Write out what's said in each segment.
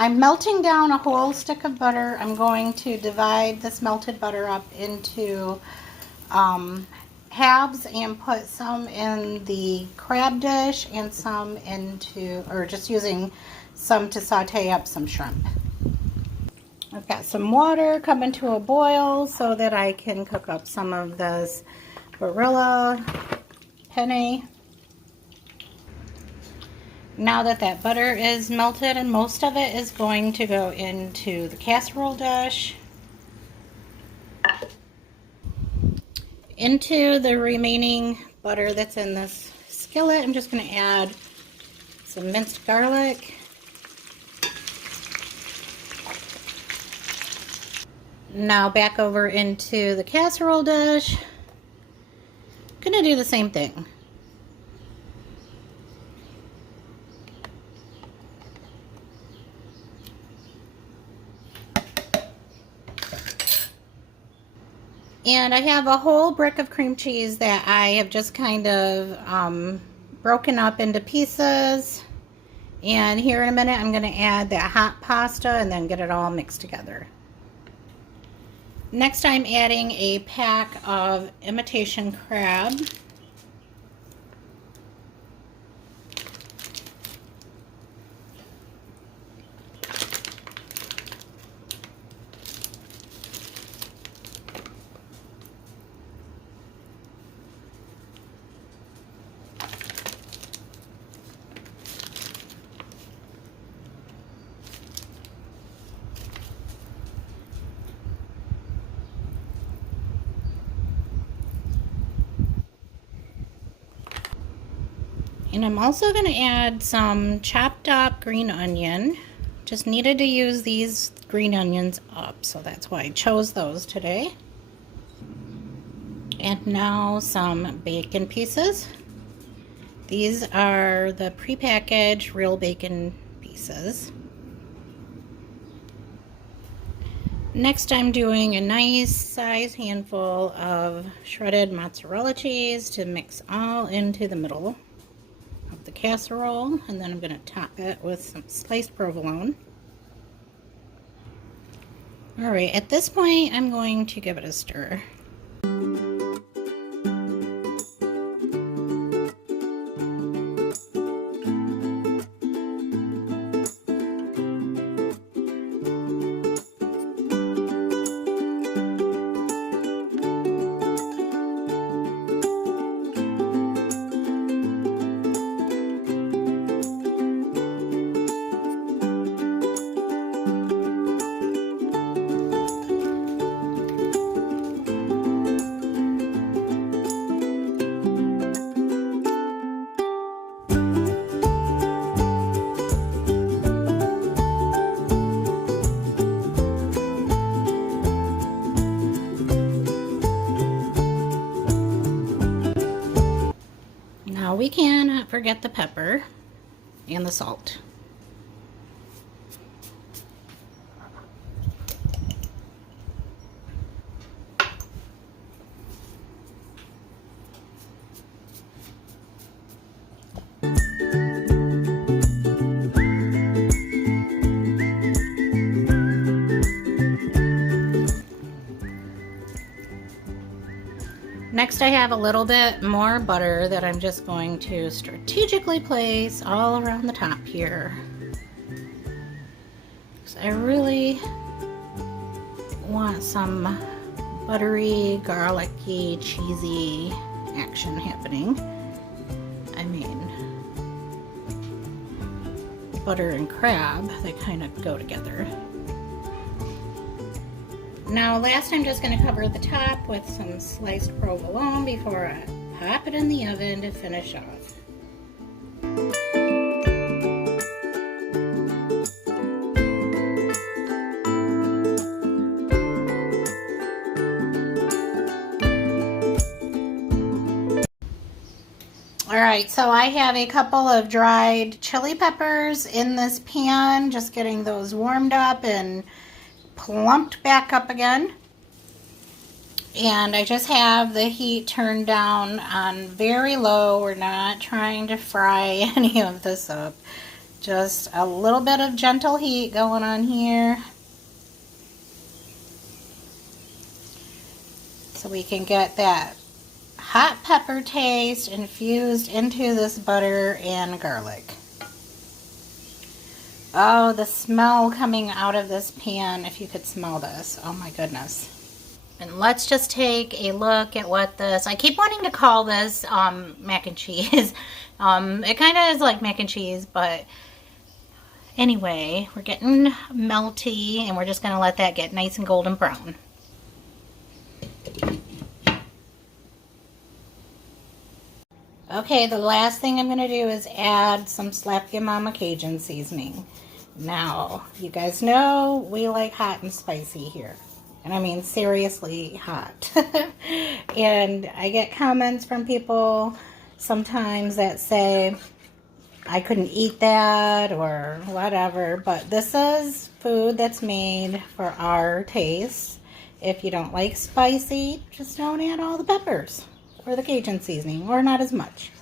I'm melting down a whole stick of butter. I'm going to divide this melted butter up into halves and put some in the crab dish and some into, or just using some to saute up some shrimp. I've got some water coming to a boil so that I can cook up some of this Barilla penne. Now that that butter is melted, and most of it is going to go into the casserole dish. Into the remaining butter that's in this skillet, I'm just going to add some minced garlic. Now back over into the casserole dish. I'm going to do the same thing. And I have a whole brick of cream cheese that I have just kind of broken up into pieces. And here in a minute I'm going to add that hot pasta and then get it all mixed together. Next I'm adding a pack of imitation crab. And I'm also going to add some chopped up green onion. Just needed to use these green onions up, so that's why I chose those today. And now some bacon pieces. These are the prepackaged real bacon pieces. Next I'm doing a nice size handful of shredded mozzarella cheese to mix all into the middle of the casserole, and then I'm going to top it with some sliced provolone. Alright, at this point I'm going to give it a stir. Now we cannot forget the pepper and the salt. Next I have a little bit more butter that I'm just going to strategically place all around the top here. So I really want some buttery, garlicky, cheesy action happening. I mean, butter and crab, they kind of go together. Now last I'm just going to cover the top with some sliced provolone before I pop it in the oven to finish off. Alright, so I have a couple of dried chili peppers in this pan, just getting those warmed up and plumped back up again. And I just have the heat turned down on very low. We're not trying to fry any of this up. Just a little bit of gentle heat going on here. So we can get that hot pepper taste infused into this butter and garlic. Oh, the smell coming out of this pan, if you could smell this. Oh my goodness. And let's just take a look at what this, I keep wanting to call this mac and cheese. It kind of is like mac and cheese, but anyway, we're getting melty and we're just going to let that get nice and golden brown. Okay, the last thing I'm going to do is add some Slap Your Mama Cajun seasoning. Now, you guys know we like hot and spicy here. And I mean seriously hot. And I get comments from people sometimes that say I couldn't eat that or whatever. But this is food that's made for our taste. If you don't like spicy, just don't add all the peppers or the Cajun seasoning, or not as much.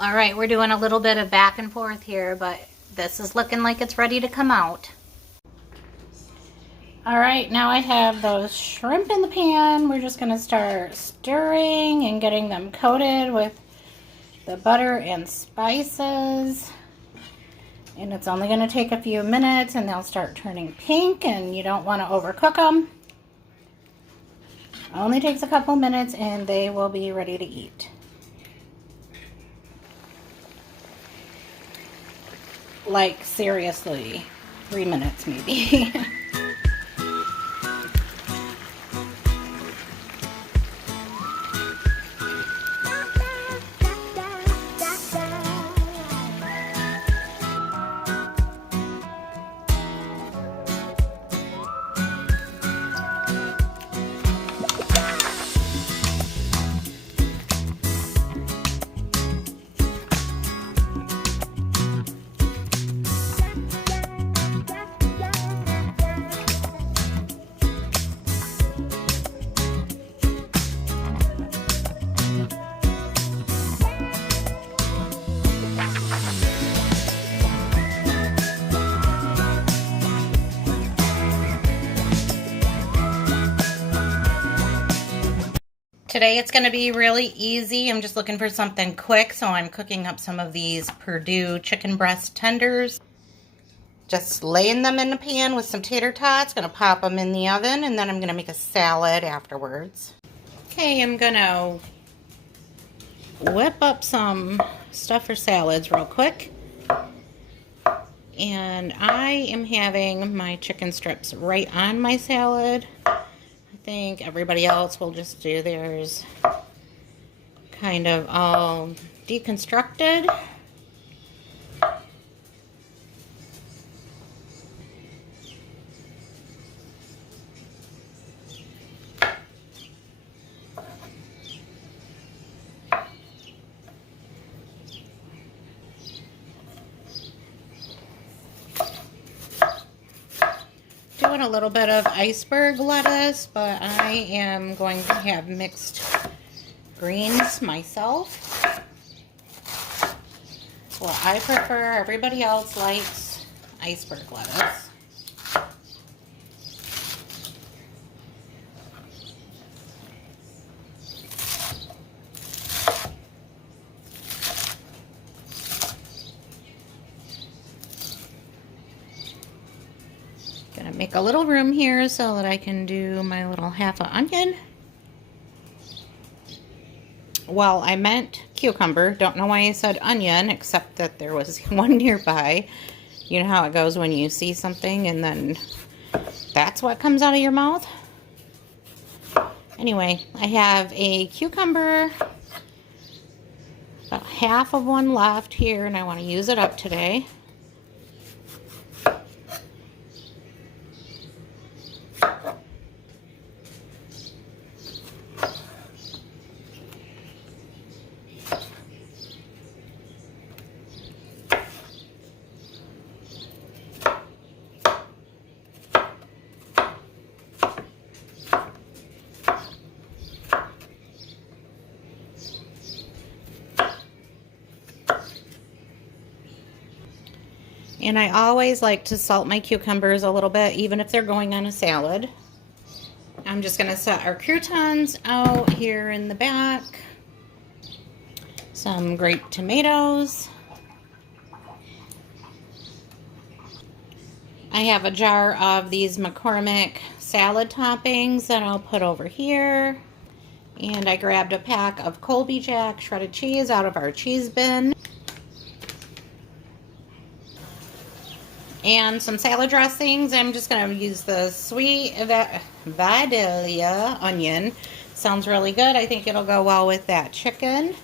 All right, we're doing a little bit of back and forth here, but this is looking like it's ready to come out. All right, now I have those shrimp in the pan. We're just gonna start stirring and getting them coated with the butter and spices. And it's only gonna take a few minutes and they'll start turning pink, and you don't wanna overcook them. Only takes a couple minutes and they will be ready to eat. Like seriously, 3 minutes maybe. Today it's going to be really easy. I'm just looking for something quick, so I'm cooking up some of these Perdue chicken breast tenders. Just laying them in the pan with some tater tots. Going to pop them in the oven, and then I'm going to make a salad afterwards. Okay, I'm going to whip up some stuff for salads real quick. And I am having my chicken strips right on my salad. I think everybody else will just do theirs kind of all deconstructed. Doing a little bit of iceberg lettuce, but I am going to have mixed greens myself. That's what I prefer. Everybody else likes iceberg lettuce. Gonna make a little room here so that I can do my little half an onion. Well, I meant cucumber. Don't know why I said onion, except that there was one nearby. You know how it goes when you see something and then that's what comes out of your mouth? Anyway, I have a cucumber, about half of one left here, and I want to use it up today. And I always like to salt my cucumbers a little bit, even if they're going on a salad. I'm just going to set our croutons out here in the back. Some grape tomatoes. I have a jar of these McCormick salad toppings that I'll put over here. And I grabbed a pack of Colby Jack shredded cheese out of our cheese bin. And some salad dressings. I'm just going to use the sweet Vidalia onion. Sounds really good. I think it'll go well with that chicken.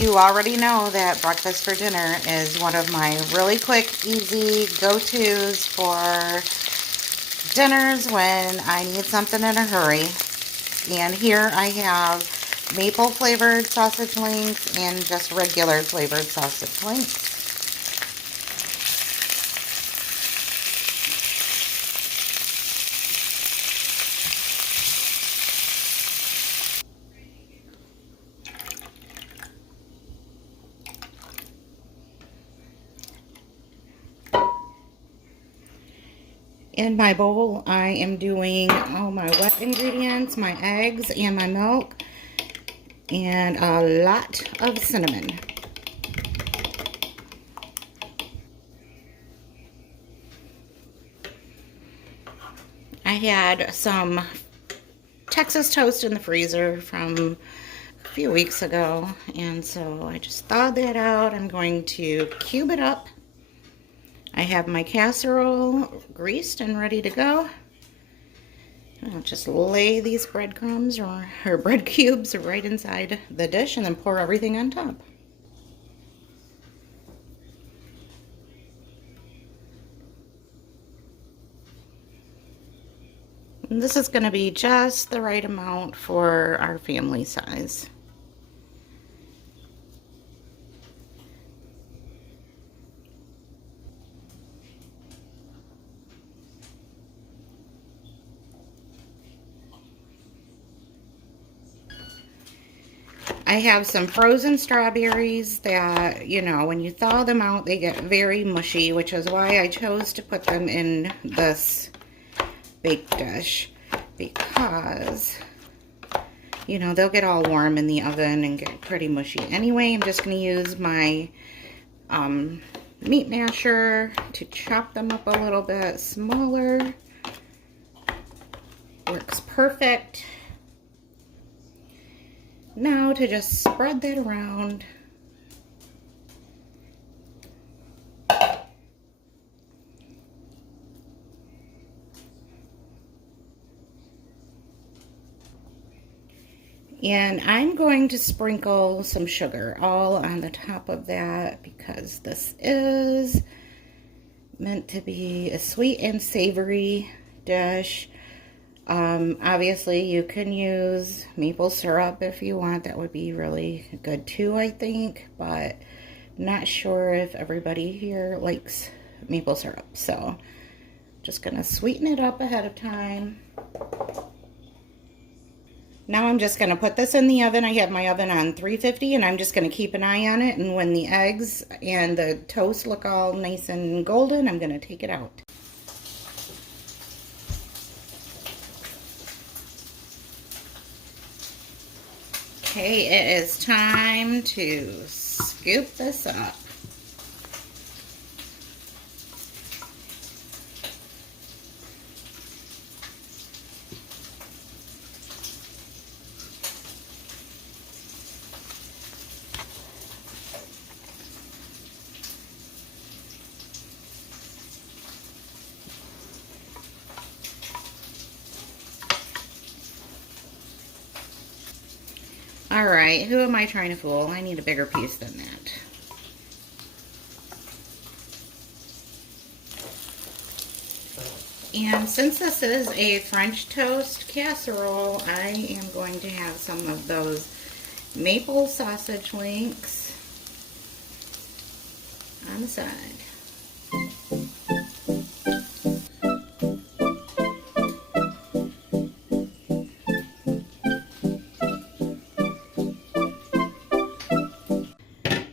You already know that breakfast for dinner is one of my really quick, easy go-tos for dinners when I need something in a hurry. And here I have maple flavored sausage links and just regular flavored sausage links. In my bowl, I am doing all my wet ingredients, my eggs and my milk, and a lot of cinnamon. I had some Texas toast in the freezer from a few weeks ago, and so I just thawed that out. I'm going to cube it up. I have my casserole greased and ready to go. I'll just lay these breadcrumbs or bread cubes right inside the dish and then pour everything on top. And this is going to be just the right amount for our family size. I have some frozen strawberries that, you know, when you thaw them out, they get very mushy, which is why I chose to put them in this bake dish, because, you know, they'll get all warm in the oven and get pretty mushy. Anyway, I'm just going to use my meat masher to chop them up a little bit smaller. Works perfect. Now to just spread that around. And I'm going to sprinkle some sugar all on the top of that, because this is meant to be a sweet and savory dish. Obviously you can use maple syrup if you want. That would be really good too, I think, but not sure if everybody here likes maple syrup. So just gonna sweeten it up ahead of time. Now I'm just gonna put this in the oven. I have my oven on 350, and I'm just gonna keep an eye on it, and when the eggs and the toast look all nice and golden, I'm gonna take it out. Okay, it is time to scoop this up. All right, who am I trying to fool? I need a bigger piece than that. And since this is a French toast casserole, I am going to have some of those maple sausage links on the side.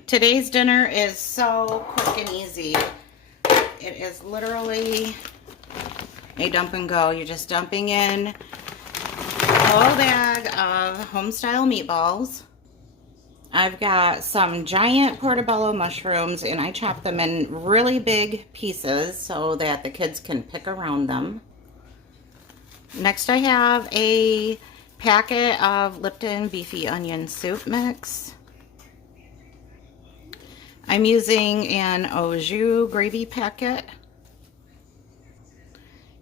Today's dinner is so quick and easy. It is literally a dump and go. You're just dumping in a whole bag of home-style meatballs. I've got some giant portobello mushrooms, and I chop them in really big pieces so that the kids can pick around them. Next I have a packet of Lipton beefy onion soup mix. I'm using an au jus gravy packet.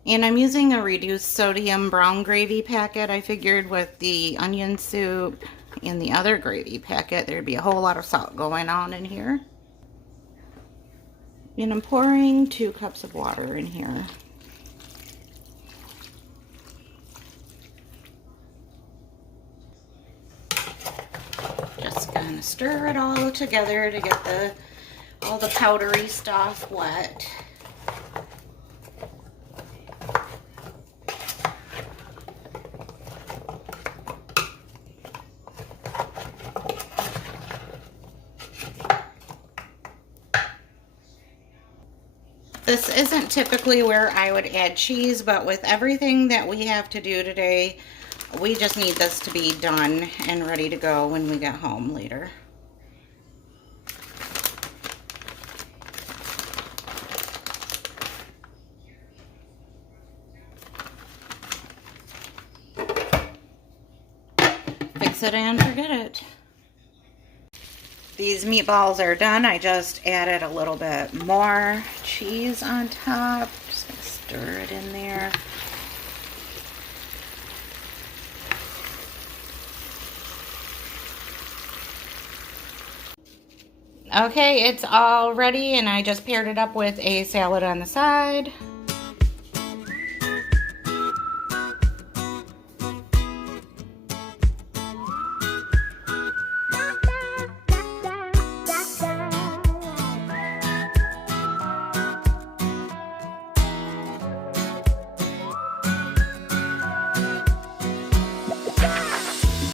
And I'm using a reduced sodium brown gravy packet. I figured with the onion soup and the other gravy packet, there'd be a whole lot of salt going on in here. And I'm pouring 2 cups of water in here. Just gonna stir it all together to get all the powdery stuff wet. This isn't typically where I would add cheese, but with everything that we have to do today, we just need this to be done and ready to go when we get home later. Fix it and forget it. These meatballs are done. I just added a little bit more cheese on top. Just gonna stir it in there. Okay, it's all ready, and I just paired it up with a salad on the side.